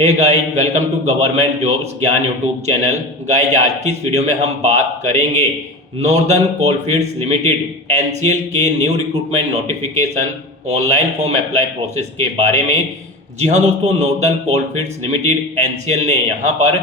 Hey guys, welcome to government jobs Gyan YouTube channel. Guys, आज की इस वीडियो में हम बात करेंगे नॉर्दर्न कोलफील्ड्स लिमिटेड एनसीएल के new recruitment notification online form apply process के बारे में। जी हाँ दोस्तों, नॉर्दर्न कोलफील्ड्स लिमिटेड एनसीएल ने यहाँ पर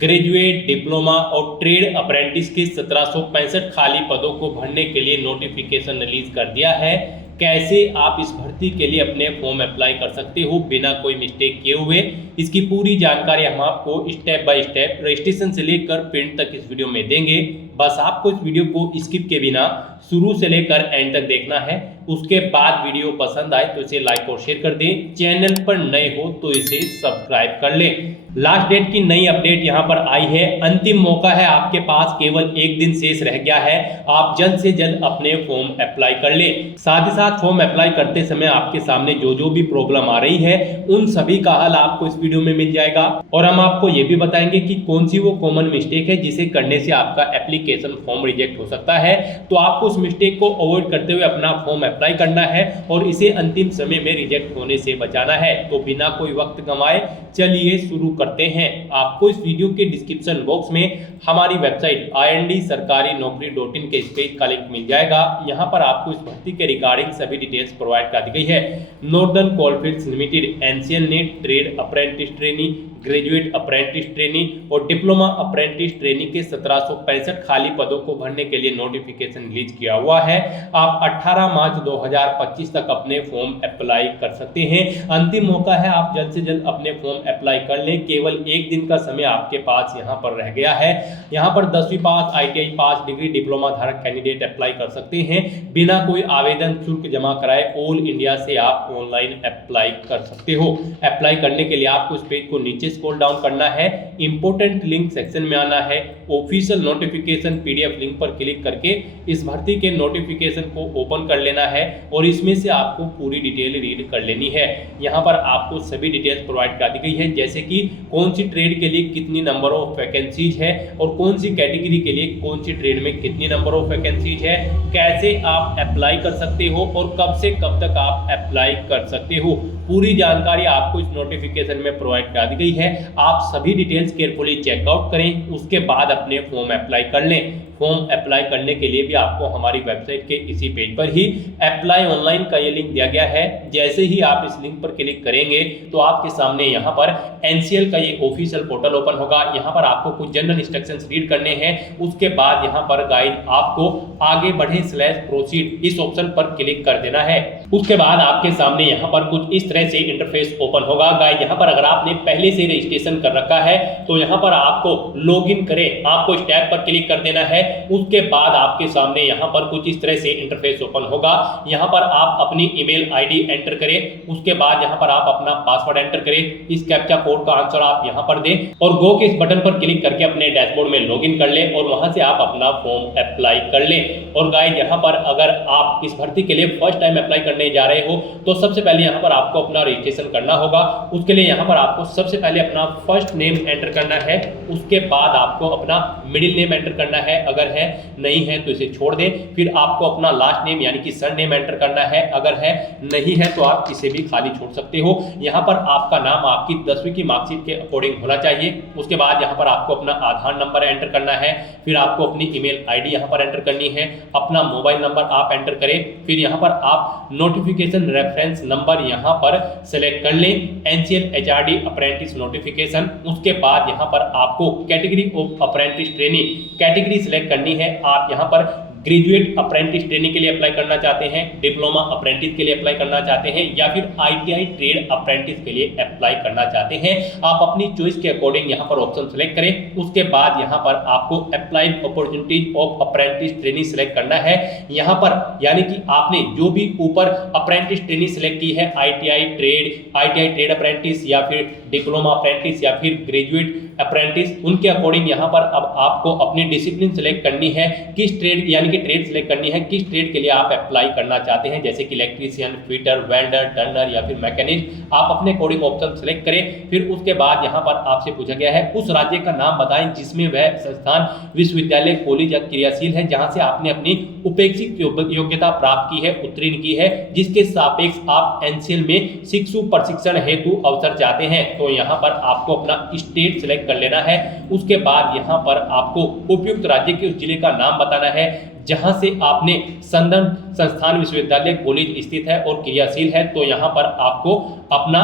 ग्रेजुएट, डिप्लोमा और ट्रेड अप्रेंटिस के 1765 खाली पदों को भरने के लिए नोटिफिकेशन रिलीज कर दिया है। कैसे आप इस भर्ती के लिए अपने फॉर्म अप्लाई कर सकते हो बिना कोई मिस्टेक किए हुए, इसकी पूरी जानकारी हम आपको स्टेप बाय स्टेप रजिस्ट्रेशन से लेकर प्रिंट तक इस वीडियो में देंगे। बस आपको इस वीडियो को स्किप के बिना शुरू से लेकर एंड तक देखना है। उसके बाद वीडियो पसंद आए तो इसे लाइक और शेयर कर दें। चैनल पर नए हो तो इसे सब्सक्राइब कर लें। लास्ट डेट की नई अपडेट यहाँ पर आई है। अंतिम मौका है, आपके पास केवल एक दिन शेष रह गया है। आप जल्द से जल्द अपने फॉर्म अप्लाई कर लें। साथ ही साथ फॉर्म अप्लाई करते समय आपके सामने जो भी प्रॉब्लम आ रही है उन सभी का हल आपको इस वीडियो में मिल जाएगा। और हम आपको ये भी बताएंगे कि कौन सी वो कॉमन मिस्टेक है जिसे करने से आपका एप्लीकेशन फॉर्म रिजेक्ट हो सकता है। तो आपको उस मिस्टेक को अवॉइड करते हुए अपना फॉर्म अप्लाई करना है और इसे अंतिम समय में रिजेक्ट होने से बचाना है। तो बिना कोई वक्त गंवाए चलिए शुरू करते हैं। आपको इस वीडियो के डिस्क्रिप्शन बॉक्स में हमारी वेबसाइट ind-sarkari-naukri.in के इस पेज का लिंक मिल जाएगा। यहाँ पर आपको इस भर्ती के रिगार्डिंग सभी डिटेल्स प्रोवाइड कर दी गई है। नॉर्दर्न कोलफील्ड्स लिमिटेड एनसीएल ने trade apprentice trainee, graduate apprentice trainee और डिप्लोमा अप्रेंटिस ट्रेनी के 1765 खाली पदों को भरने के लिए नोटिफिकेशन रिलीज किया हुआ है। आप 18 मार्च 2025 तक अपने फॉर्म अप्लाई कर सकते हैं। अंतिम मौका है, आप जल्द से जल्द अपने फॉर्म अप्लाई कर लें। केवल एक दिन का समय आपके पास यहाँ पर रह गया है। यहाँ पर 10वीं पास, ITI पास, डिग्री, डिप्लोमा धारक कैंडिडेट अप्लाई कर सकते हैं। बिना कोई आवेदन शुल्क जमा कराए ऑल इंडिया से आप ऑनलाइन अप्लाई कर सकते हो। अप्लाई करने के लिए आपको इस पेज को नीचे स्क्रॉल डाउन करना है, इंपोर्टेंट लिंक सेक्शन में आना है, ऑफिशियल नोटिफिकेशन PDF लिंक पर क्लिक करके इस भर्ती के नोटिफिकेशन को ओपन कर लेना है और इसमें से आपको पूरी डिटेल रीड कर लेनी है। यहाँ पर आपको सभी डिटेल्स प्रोवाइड कर दी गई है, जैसे कि कौन सी ट्रेड के लिए कितनी नंबर ऑफ वैकेंसीज है और कौन सी कैटेगरी के लिए कौन सी ट्रेड में कितनी नंबर ऑफ वैकेंसीज है, कैसे आप अप्लाई कर सकते हो और कब से कब तक आप अप्लाई कर सकते हो। पूरी जानकारी आपको इस नोटिफिकेशन में प्रोवाइड कर दी गई है। आप सभी डिटेल्स केयरफुली चेकआउट करें, उसके बाद अपने फॉर्म अप्लाई कर लें। फॉर्म अप्लाई करने के लिए भी आपको हमारी वेबसाइट के इसी पेज पर ही अप्लाई ऑनलाइन का ये लिंक दिया गया है। जैसे ही आप इस लिंक पर क्लिक करेंगे तो आपके सामने यहाँ पर एनसीएल का ये ऑफिशियल पोर्टल ओपन होगा। यहाँ पर आपको कुछ जनरल इंस्ट्रक्शंस रीड करने हैं। उसके बाद यहाँ पर गाइड आपको आगे बढ़े /प्रोसीड इस ऑप्शन पर क्लिक कर देना है। उसके बाद आपके सामने यहाँ पर कुछ इस तरह से इंटरफेस ओपन होगा। गाइड, यहाँ पर अगर आपने पहले से रजिस्ट्रेशन कर रखा है तो यहाँ पर आपको लॉग इन करें, आपको इस टैब पर क्लिक कर देना है। उसके बाद आपके सामने यहाँ पर कुछ इस तरह से इंटरफेस ओपन होगा। यहाँ पर आप अपनी ईमेल आईडी एंटर करें। उसके बाद यहाँ पर आप अपना पासवर्ड एंटर करें। इस कैप्चा कोड का आंसर आप यहाँ पर दें और गो के इस बटन पर क्लिक करके अपने डैशबोर्ड में लॉगिन कर लें और वहां से आप अपना फॉर्म अप्लाई कर लें। और गाइस, यहाँ पर अगर आप इस भर्ती के लिए फर्स्ट टाइम अप्लाई करने जा रहे हो तो सबसे पहले यहाँ पर आपको अपना रजिस्ट्रेशन करना होगा। उसके लिए यहाँ पर आपको सबसे पहले अपना फर्स्ट नेम एंटर करना है। उसके बाद आपको अपना मिडिल नेम एंटर करना है, अगर है, नहीं है तो इसे छोड़ दें। फिर आपको अपना लास्ट नेम यानी कि सर नेम एंटर करना है, अगर है, नहीं है तो आप इसे भी खाली छोड़ सकते हो। यहाँ पर आपका नाम आपकी 10वीं की मार्कशीट के अकॉर्डिंग होना चाहिए। उसके बाद यहाँ पर आपको अपना आधार नंबर एंटर करना है। फिर आपको अपनी ईमेल आईडी यहाँ पर एंटर करनी है। अपना मोबाइल नंबर आप एंटर करें। फिर यहाँ पर आप नोटिफिकेशन रेफरेंस नंबर यहाँ पर सेलेक्ट कर लें, एनसीएल HRD अप्रेंटिस नोटिफिकेशन। उसके बाद यहाँ पर आपको category of apprentice trainee category select करनी है। आप यहाँ पर ग्रेजुएट अप्रेंटिस ट्रेनिंग के लिए अप्लाई करना चाहते हैं, डिप्लोमा अप्रेंटिस के लिए अप्लाई करना चाहते हैं या फिर ITI ट्रेड अप्रेंटिस के लिए अप्लाई करना चाहते हैं। आप अपनी चॉइस के अकॉर्डिंग यहाँ पर ऑप्शन सेलेक्ट करें। उसके बाद यहाँ पर आपको applied opportunities of apprentice training select करना है। यहाँ पर यानी कि आपने जो भी ऊपर अप्रेंटिस ट्रेनिंग सेलेक्ट की है, ITI ट्रेड अप्रेंटिस या फिर डिप्लोमा अप्रेंटिस या फिर ग्रेजुएट अप्रेंटिस, उनके अकॉर्डिंग यहाँ पर अब आपको अपनी डिसिप्लिन सेलेक्ट करनी है। किस ट्रेड यानी कि की ट्रेड सिलेक्ट करनी है, किस ट्रेड के लिए आप अप्लाई करना चाहते हैं, जैसे कि इलेक्ट्रीशियन, फिटर, वेल्डर, टर्नर या फिर मैकेनिक। आप अपने अकॉर्डिंग ऑप्शन सेलेक्ट करें। फिर उसके बाद यहाँ पर आपसे पूछा गया है उस राज्य का नाम बताएं जिसमें वह संस्थान, विश्वविद्यालय, कॉलेज या क्रियाशील है जहां से आपने अपनी उपेक्षित योग्यता प्राप्त की है, उत्तीर्ण की है, जिसके सापेक्ष आप एनसीएल में शिक्षु प्रशिक्षण हेतु अवसर चाहते हैं। तो यहाँ पर आपको अपना स्टेट सिलेक्ट कर लेना है। उसके बाद यहाँ पर आपको उपयुक्त राज्य के उस जिले का नाम बताना है जहां से आपने संलग्न संस्थान, विश्वविद्यालय, कॉलेज स्थित है और क्रियाशील है। तो यहाँ पर आपको अपना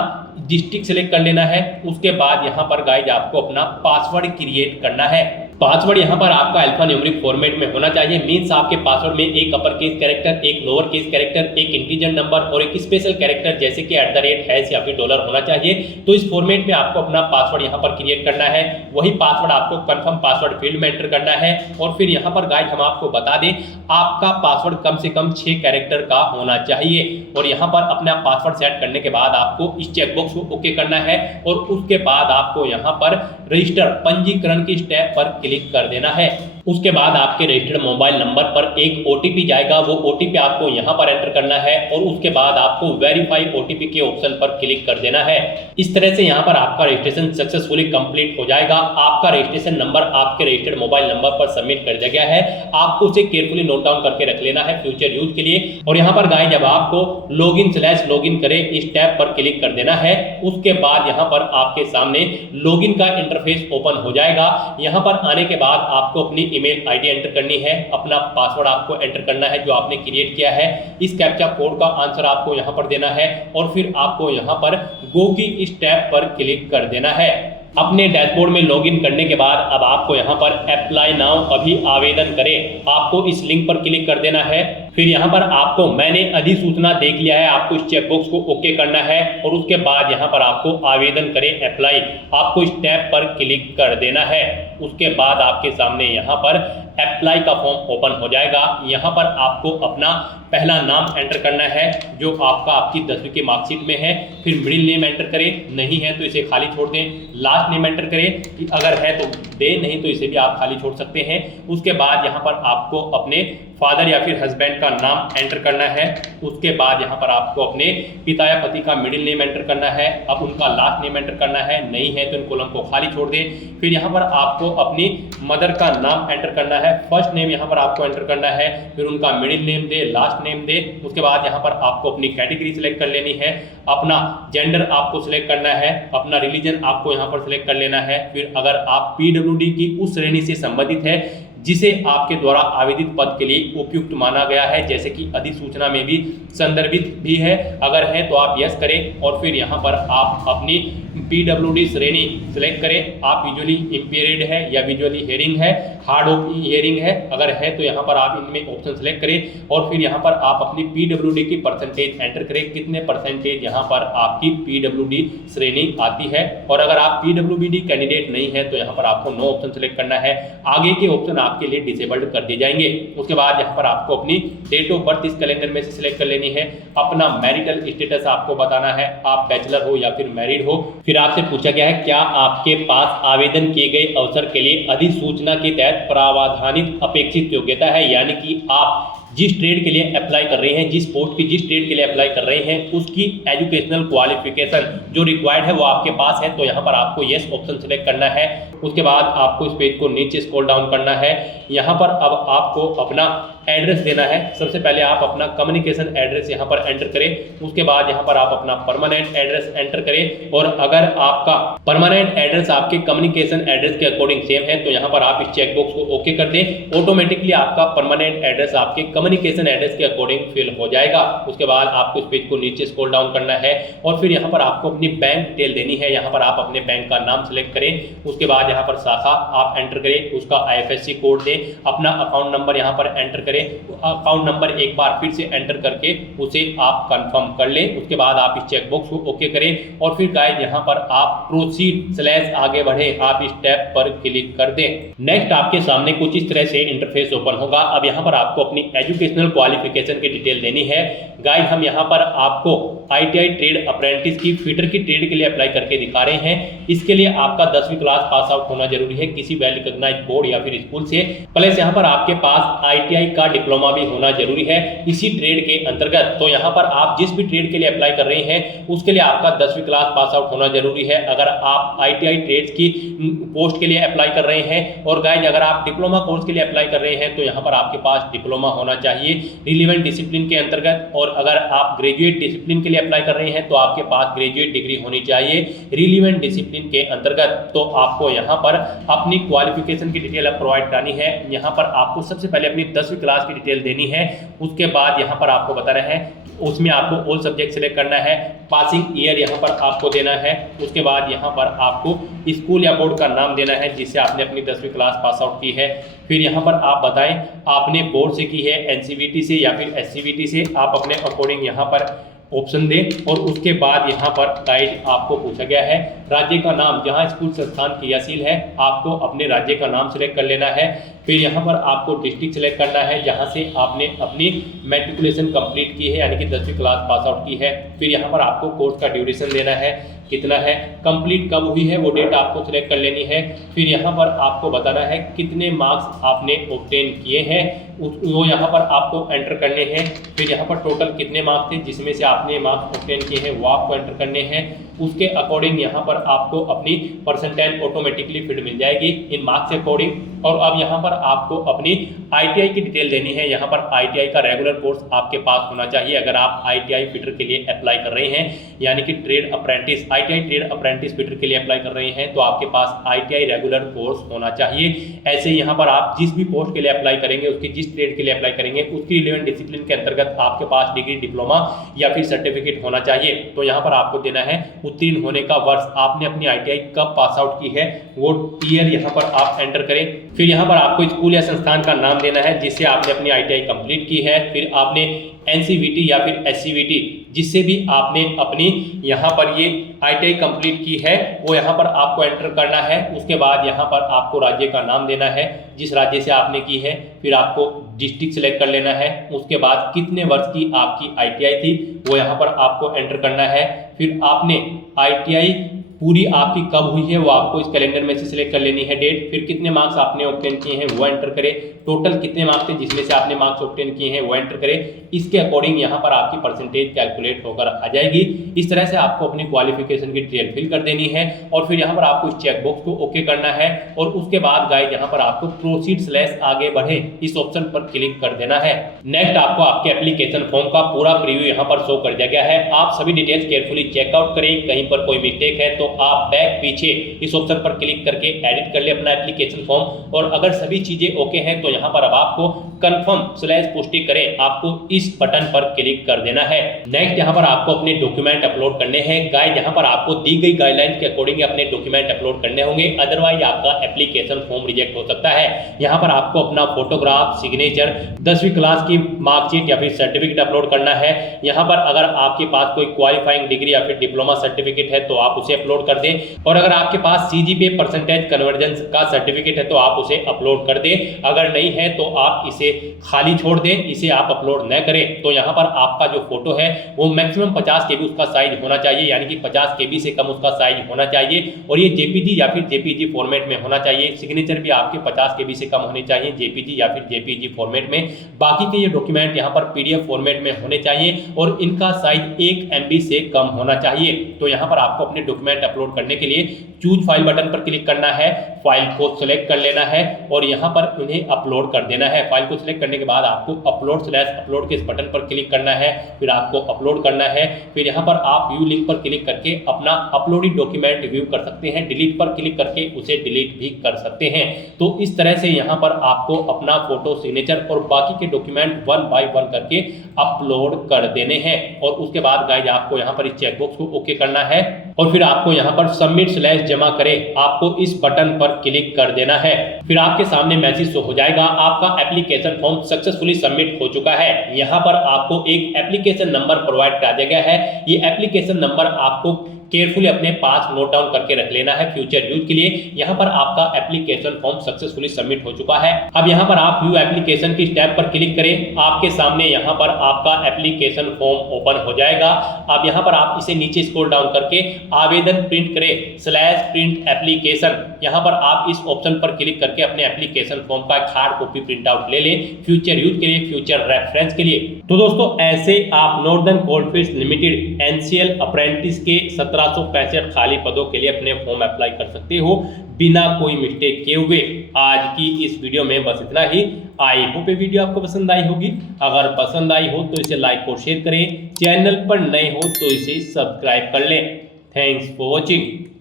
डिस्ट्रिक्ट सिलेक्ट कर लेना है। उसके बाद यहाँ पर गाइज आपको अपना पासवर्ड क्रिएट करना है। पासवर्ड यहाँ पर आपका अल्फा न्यूमेरिक फॉर्मेट में होना चाहिए। मींस आपके पासवर्ड में एक अपर केस कैरेक्टर, एक लोअर केस कैरेक्टर, एक इंटीजर नंबर और एक स्पेशल कैरेक्टर जैसे कि @ या फिर डॉलर होना चाहिए। तो इस फॉर्मेट में आपको अपना पासवर्ड यहाँ पर क्रिएट करना है। वही पासवर्ड आपको कंफर्म पासवर्ड फील्ड में एंटर करना है। और फिर यहाँ पर गाइज हम आपको बता दें आपका पासवर्ड कम से कम 6 कैरेक्टर का होना चाहिए। और यहाँ पर अपना पासवर्ड सेट करने के बाद आपको इस चेकबॉक्स को ओके करना है और उसके बाद आपको यहाँ पर रजिस्टर पंजीकरण की स्टेप पर क्लिक कर देना है। उसके बाद आपके रजिस्टर्ड मोबाइल नंबर पर एक ओटीपी जाएगा, वो ओटीपी आपको यहाँ पर एंटर करना है और उसके बाद आपको वेरीफाई ओटीपी के ऑप्शन पर क्लिक कर देना है। इस तरह से यहाँ पर आपका रजिस्ट्रेशन सक्सेसफुली कंप्लीट हो जाएगा। आपका रजिस्ट्रेशन नंबर आपके रजिस्टर्ड मोबाइल नंबर पर सबमिट कर दिया गया है। आपको उसे केयरफुली नोट डाउन करके रख लेना है फ्यूचर यूज के लिए। और यहाँ पर गाइस जब आपको लॉगिन करें इस टैब पर क्लिक कर देना है। उसके बाद यहाँ पर आपके सामने लॉगिन का इंटरफेस ओपन हो जाएगा। यहाँ पर आने के बाद आपको अपनी ईमेल आईडी एंटर करनी है, अपना पासवर्ड आपको एंटर करना है जो आपने क्रिएट किया है। इस कैप्चा कोड का आंसर आपको यहाँ पर देना है और फिर आपको यहाँ पर गो की इस टैब पर क्लिक कर देना है। अपने डैशबोर्ड में लॉगिन करने के बाद अब आपको यहाँ पर अप्लाई नाउ, अभी आवेदन करें, आपको इस लिंक पर क्लिक कर देना है। फिर यहाँ पर आपको मैंने अधिसूचना देख लिया है, आपको इस चेकबॉक्स को ओके करना है और उसके बाद यहाँ पर आपको आवेदन करें अप्लाई, आपको इस टैब पर क्लिक कर देना है। उसके बाद आपके सामने यहाँ पर अप्लाई का फॉर्म ओपन हो जाएगा। यहाँ पर आपको अपना पहला नाम एंटर करना है जो आपकी 10वीं की मार्कशीट में है। फिर मिडिल नेम एंटर करें, नहीं है तो इसे खाली छोड़ दें। लास्ट नेम एंटर करें कि अगर है तो दे, नहीं तो इसे भी आप खाली छोड़ सकते हैं। उसके बाद यहाँ पर आपको अपने फादर या फिर हस्बैंड का नाम एंटर करना है। उसके बाद यहाँ पर आपको अपने पिता या पति का मिडिल नेम एंटर करना है। अब उनका लास्ट नेम एंटर करना है, नहीं है तो इन कॉलम को खाली छोड़ दें। फिर यहाँ पर आपको अपनी मदर का नाम एंटर करना है। फर्स्ट नेम यहाँ पर आपको एंटर करना है, फिर उनका मिडिल नेम दे, लास्ट नेम दे। उसके बाद यहाँ पर आपको अपनी कैटेगरी सिलेक्ट कर लेनी है, अपना जेंडर आपको सिलेक्ट करना है, अपना रिलीजन आपको यहाँ पर सिलेक्ट कर लेना है। फिर अगर आप PWD की उस श्रेणी से संबंधित है जिसे आपके द्वारा आवेदित पद के लिए उपयुक्त माना गया है, जैसे कि अधिसूचना में भी संदर्भित भी है, अगर है तो आप यस करें। और फिर यहाँ पर आप अपनी PWD श्रेणी सिलेक्ट करें। आप विजुअली इम्पेयर्ड है या विजुअली हियरिंग है, हार्ड ऑफ हियरिंग है, अगर है तो यहाँ पर आप इनमें ऑप्शन सेलेक्ट करें। और फिर यहाँ पर आप अपनी PWD की परसेंटेज एंटर करें, कितने परसेंटेज यहाँ पर आपकी PWD श्रेणी आती है। और अगर आप PWD कैंडिडेट नहीं है तो यहाँ पर आपको नो ऑप्शन सेलेक्ट करना है, आगे के ऑप्शन आपके लिए डिसेबल्ड कर दिए जाएंगे। उसके बाद यहाँ पर आपको अपनी डेट ऑफ बर्थ इस कैलेंडर में से सिलेक्ट कर लेनी है। अपना मैरिटल स्टेटस आपको बताना है, आप बैचलर हो या फिर मैरिड हो। फिर आपसे पूछा गया है क्या आपके पास आवेदन किए गए अवसर के लिए अधिसूचना के तहत प्रावधानित अपेक्षित योग्यता है, यानी कि आप जिस ट्रेड के लिए अप्लाई कर रहे हैं, जिस पोस्ट की जिस ट्रेड के लिए अप्लाई कर रहे हैं उसकी एजुकेशनल क्वालिफिकेशन जो रिक्वायर्ड है वो आपके पास है। तो यहाँ पर आपको यस ऑप्शन सेलेक्ट करना है। उसके बाद आपको इस पेज को नीचे स्क्रॉल डाउन करना है। यहाँ पर अब आपको अपना एड्रेस देना है। सबसे पहले आप अपना कम्युनिकेशन एड्रेस यहाँ पर एंटर करें। उसके बाद यहाँ पर आप अपना परमानेंट एड्रेस एंटर करें। और अगर आपका परमानेंट एड्रेस आपके कम्युनिकेशन एड्रेस के अकॉर्डिंग सेम है तो यहाँ पर आप इस चेकबॉक्स को ओके कर दें। ऑटोमेटिकली आपका परमानेंट एड्रेस आपके कम्युनिकेशन एड्रेस के अकॉर्डिंग फिल हो जाएगा। उसके बाद आपको इस पेज को नीचे स्क्रॉल डाउन करना है और फिर यहाँ पर आपको अपनी बैंक डिटेल देनी है। यहाँ पर आप अपने बैंक का नाम सेलेक्ट करें। उसके बाद यहाँ पर शाखा आप एंटर करें, उसका IFSC कोड दें, अपना अकाउंट नंबर यहाँ पर एंटर करें। अकाउंट नंबर एक बार फिर से एंटर करके उसे आप कंफर्म कर लें। उसके बाद आप इस चेकबॉक्स को ओके करें और फिर गाइस यहाँ पर आप प्रोसीड / आगे बढ़े, आप इस टैब पर क्लिक कर दें। नेक्स्ट आपके सामने कुछ इस तरह से इंटरफेस ओपन होगा। अब यहाँ पर आपको अपनी एजुकेशनल क्वालिफिकेशन की डिटेल देनी है। गाइस हम यहाँ पर आपको ITI ट्रेड अप्रेंटिस की फिटर की ट्रेड के लिए अप्लाई करके दिखा रहे हैं। इसके लिए आपका 10वीं क्लास पास आउट होना जरूरी है किसी वेल रिकॉग्नाइज्ड बोर्ड या फिर स्कूल से। प्लस यहाँ पर आपके पास ITI का का डिप्लोमा भी होना जरूरी है इसी ट्रेड के अंतर्गत। तो यहाँ पर आप जिस भी ट्रेड के लिए अप्लाई कर रहे हैं उसके लिए आपका 10वीं क्लास पास आउट होना जरूरी है। अगर आप ITI ट्रेड्स की पोस्ट के लिए अप्लाई कर रहे हैं और गाइज अगर आप डिप्लोमा कोर्स के लिए अप्लाई कर रहे हैं तो यहाँ पर आपके पास डिप्लोमा होना चाहिए रिलेवेंट डिसिप्लिन के अंतर्गत। और अगर आप ग्रेजुएट डिसिप्लिन के लिए अप्लाई कर रहे हैं तो आपके पास ग्रेजुएट डिग्री होनी चाहिए रिलेवेंट डिसिप्लिन के अंतर्गत। तो आपको यहाँ पर अपनी क्वालिफिकेशन की डिटेल प्रोवाइड करानी है। यहाँ पर आपको सबसे पहले अपनी 10वीं क्लास की डिटेल देनी है। उसके बाद यहाँ पर आपको बता रहे हैं उसमें आपको ऑल सब्जेक्ट सेलेक्ट करना है, पासिंग ईयर यहाँ पर आपको देना है। उसके बाद यहाँ पर आपको स्कूल या बोर्ड का नाम देना है जिससे आपने अपनी 10वीं क्लास पास आउट की है। फिर यहाँ पर आप बताएं आपने बोर्ड से की है, NCVT से या फिर SCVT से, आप अपने अकॉर्डिंग यहाँ पर ऑप्शन दें। और उसके बाद यहाँ पर गाइड आपको पूछा गया है राज्य का नाम, जहाँ स्कूल संस्थान क्रियाशील है आपको अपने राज्य का नाम सिलेक्ट कर लेना है। फिर यहाँ पर आपको डिस्ट्रिक्ट सेलेक्ट करना है जहाँ से आपने अपनी मैट्रिकुलेशन कंप्लीट की है यानी कि 10वीं क्लास पास आउट की है। फिर यहाँ पर आपको कोर्स का ड्यूरेशन देना है कितना है, कंप्लीट कब हुई है वो डेट आपको सिलेक्ट कर लेनी है। फिर यहाँ पर आपको बताना है कितने मार्क्स आपने ऑब्टेन किए हैं वो यहाँ पर आपको एंटर करने हैं। फिर यहाँ पर टोटल कितने मार्क्स थे जिसमें से आपने मार्क्स ऑब्टेन किए हैं वो आपको एंटर करने हैं। उसके अकॉर्डिंग यहाँ पर आपको अपनी परसेंटेज ऑटोमेटिकली फिट मिल जाएगी इन मार्क्स के अकॉर्डिंग। और अब यहाँ पर आपको अपनी ITI की डिटेल देनी है। यहाँ पर ITI का रेगुलर कोर्स आपके पास होना चाहिए। अगर आप ITI फिटर के लिए अप्लाई कर रहे हैं यानी कि trade apprentice ITI trade apprentice fitter के लिए अप्लाई कर रहे हैं तो आपके पास ITI रेगुलर कोर्स होना चाहिए। ऐसे यहाँ पर आप जिस भी पोस्ट के लिए अप्लाई करेंगे उसकी जिस ट्रेड के लिए अप्लाई करेंगे उसकी रिलेवेंट डिसिप्लिन के अंतर्गत आपके पास डिग्री, डिप्लोमा या फिर सर्टिफिकेट होना चाहिए। तो यहाँ पर आपको देना है उत्तीर्ण होने का वर्ष, आपने अपनी ITI कब पास आउट की है वो ईयर यहाँ पर आप एंटर करें। फिर यहाँ पर आपको स्कूल या संस्थान का नाम देना है जिससे आपने अपनी ITI कंप्लीट की है। फिर आपने NCVT या फिर SCVT जिससे भी आपने अपनी यहाँ पर ये ITI कंप्लीट की है वो यहाँ पर आपको एंटर करना है। उसके बाद यहाँ पर आपको राज्य का नाम देना है जिस राज्य से आपने की है। फिर आपको डिस्ट्रिक्ट सेलेक्ट कर लेना है। उसके बाद कितने वर्ष की आपकी ITI थी वो यहाँ पर आपको एंटर करना है। फिर आपने ITI पूरी आपकी कब हुई है वो आपको इस कैलेंडर में से सिलेक्ट कर लेनी है डेट। फिर कितने मार्क्स आपने ऑब्टेन किए हैं वो एंटर करें, टोटल कितने मार्क्स थे जिसमें से आपने मार्क्स ऑब्टेन किए हैं वो एंटर करें। इसके अकॉर्डिंग यहाँ पर आपकी परसेंटेज कैलकुलेट होकर आ जाएगी। इस तरह से आपको अपनी क्वालिफिकेशन की डिटेल फिल कर देनी है और फिर यहाँ पर आपको इस चेकबॉक्स को ओके करना है। और उसके बाद गाइस यहाँ पर आपको प्रोसीड/ आगे बढ़े इस ऑप्शन पर क्लिक कर देना है। नेक्स्ट आपको आपके एप्लीकेशन फॉर्म का पूरा प्रीव्यू यहाँ पर शो कर दिया गया है। आप सभी डिटेल्स केयरफुली चेकआउट करें, कहीं पर कोई मिस्टेक है तो आप बैक पीछे इस ऑप्शन पर क्लिक करके एडिट कर ले अपना एप्लीकेशन फॉर्म। और अगर सभी चीजें ओके हैं तो यहाँ पर अब आपको कंफर्म/ पुष्टि करें आपको इस बटन पर क्लिक कर देना है। नेक्स्ट यहाँ पर आपको अपने डॉक्यूमेंट अपलोड करने हैं। गाइस यहाँ पर आपको दी गई गाइडलाइन के अकॉर्डिंग अपने डॉक्यूमेंट अपलोड करने होंगे, अदरवाइज आपका एप्लीकेशन फॉर्म रिजेक्ट हो सकता है। यहाँ पर आपको अपना फोटोग्राफ, सिग्नेचर, 10वीं क्लास की मार्कशीट या फिर सर्टिफिकेट अपलोड करना है। यहाँ पर अगर आपके पास कोई क्वालिफाइंग डिग्री या फिर डिप्लोमा सर्टिफिकेट है तो आप उसे अपलोड कर दें। और अगर आपके पास CGPA परसेंटेज कन्वर्जेंस का सर्टिफिकेट है तो आप उसे अपलोड कर दें। अगर नहीं है तो आप इसे खाली छोड़ दें, इसे आप अपलोड न करें। तो यहाँ पर आपका जो फोटो है वो मैक्सिमम 50 KB उसका साइज होना चाहिए, यानी कि 50 KB से कम उसका साइज होना चाहिए। और ये JPG या फिर JPG फॉर्मेट में होना चाहिए। सिग्नेचर भी आपके 50 KB से कम होने चाहिए JPG या फिर JPG फॉर्मेट में। बाकी के ये डॉक्यूमेंट यहाँ पर PDF फॉर्मेट में होने चाहिए और इनका साइज 1 MB से कम होना चाहिए। तो यहाँ पर आपको अपने डॉक्यूमेंट अपलोड करने के लिए चूज फाइल बटन पर क्लिक करना है, फाइल को सिलेक्ट कर लेना है और यहाँ पर उन्हें अपलोड कर देना है। फाइल को सिलेक्ट करने के बाद आपको अपलोड/अपलोड के इस बटन पर क्लिक करना है, फिर आपको अपलोड करना है। फिर यहाँ पर आप व्यू लिंक पर क्लिक करके अपना अपलोडेड डॉक्यूमेंट व्यू कर सकते हैं, डिलीट पर क्लिक करके उसे डिलीट भी कर सकते हैं। तो इस तरह से यहाँ पर आपको अपना फोटो, सिग्नेचर और बाकी के डॉक्यूमेंट 1 by 1 करके अपलोड कर देने हैं। और उसके बाद गाइस आपको यहाँ पर इस चेकबॉक्स को ओके करना है और फिर आपको यहाँ पर सबमिट/जमा करें आपको इस बटन पर क्लिक कर देना है। फिर आपके सामने मैसेज शो हो जाएगा, आपका एप्लीकेशन फॉर्म सक्सेसफुली सबमिट हो चुका है। यहाँ पर आपको एक एप्लीकेशन नंबर प्रोवाइड करा दिया गया है। ये एप्लीकेशन नंबर आपको केयरफुली अपने पास नोट डाउन करके रख लेना है फ्यूचर यूज के लिए। यहाँ पर आपका एप्लीकेशन फॉर्म सक्सेसफुली सबमिट हो चुका है। अब यहाँ पर आप व्यू एप्लीकेशन की टैब पर क्लिक करें, आपके सामने यहाँ पर आपका एप्लीकेशन फॉर्म ओपन हो जाएगा। अब यहाँ पर आप इसे नीचे स्क्रॉल डाउन करके आवेदन प्रिंट करें /प्रिंट एप्लीकेशन, यहाँ पर आप इस ऑप्शन पर क्लिक करके अपने एप्लीकेशन फॉर्म का हार्ड कॉपी प्रिंट आउट ले लें फ्यूचर यूज के लिए, फ्यूचर रेफरेंस के लिए। तो दोस्तों ऐसे आप northern coalfields limited NCL apprentice के 1765 खाली पदों के लिए अपने फॉर्म अप्लाई कर सकते हो बिना कोई मिस्टेक किए हुए। आज की इस वीडियो में बस इतना ही। आई होप ये वीडियो आपको पसंद आई होगी। अगर पसंद आई हो तो इसे लाइक और शेयर करें, चैनल पर नए हो तो इसे सब्सक्राइब कर लें। Thanks for watching.